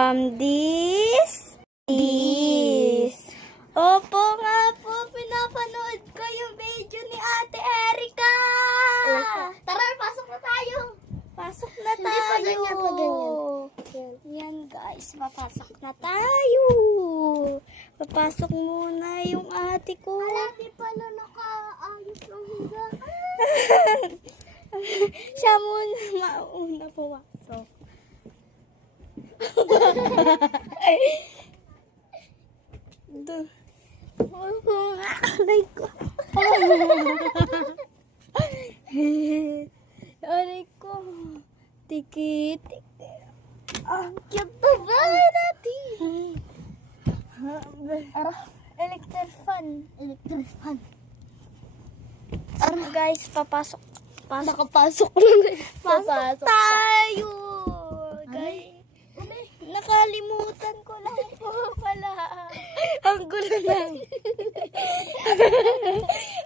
This. Opo nga po, pinapanood ko yung video ni Ate Erica. Tara, pasok na tayo. Pasok na tayo. Hindi pa ganyan. Yan guys, papasok na tayo. Papasok muna yung ate ko. Alati pala nakaayos ng higa. Siya muna mauna pumasok. Opo nga, aray ko. Aray ko. Tikit. Ang cute na ba natin? Electric fan. Guys, papasok. Nakapasok na. Pasok tayo. Guys, nakalimutan ko lang po pala. Ang gulo lang.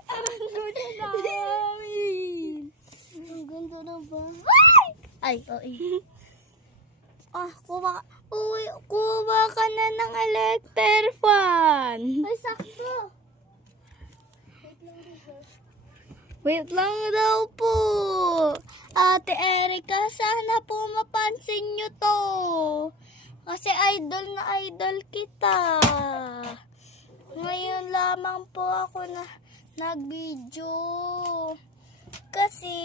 Ang gulo namin. Ang ganda na ba? Ay, kuha ka na ng electric fan. Ay, sakto. Wait lang daw po. Ate Erica, sana po mapansin nyo to. Kasi idol na idol kita. Ngayon lamang po ako na nag-video. Kasi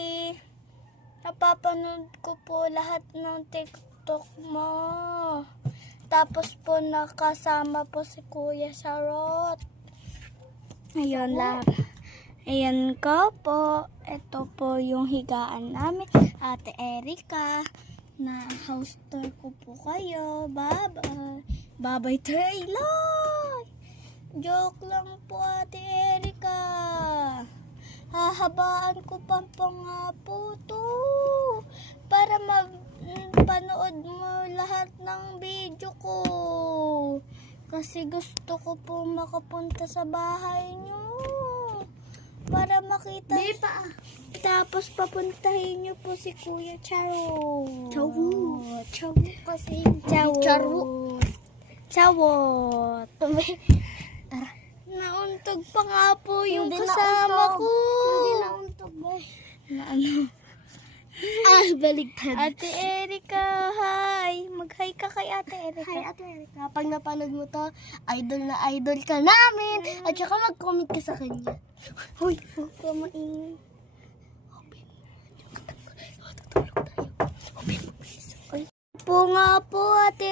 napapanood ko po lahat ng TikTok mo. Tapos po nakasama po si Kuya Charot. Ayun lang. Ayan ko po. Ito po yung higaan namin. Ate Erica. Na house tour ko po kayo. Bye-bye. Bye-bye, trailer. Joke lang po, Ate Erica. Hahabaan ko pa nga po to. Para panood mo lahat ng video ko. Kasi gusto ko po makapunta sa bahay nyo. Para makita. Di pa. Tapos papuntahin niyo po si Kuya Charot. Chawu kasi. Charot. Charot. Nauntog pa nga po yung Hindi kasama nauntog. ko. Hindi nauntog ba? Na ano? Baligtad. Ate Erica, hi. Mag-hi ka kay Ate Erica. Hi, Ate Erica. Pag napanood mo to, idol na idol ka namin. At saka mag-comment ka sa kanya. Hoy, huwag ka maingay. Po nga po, Ate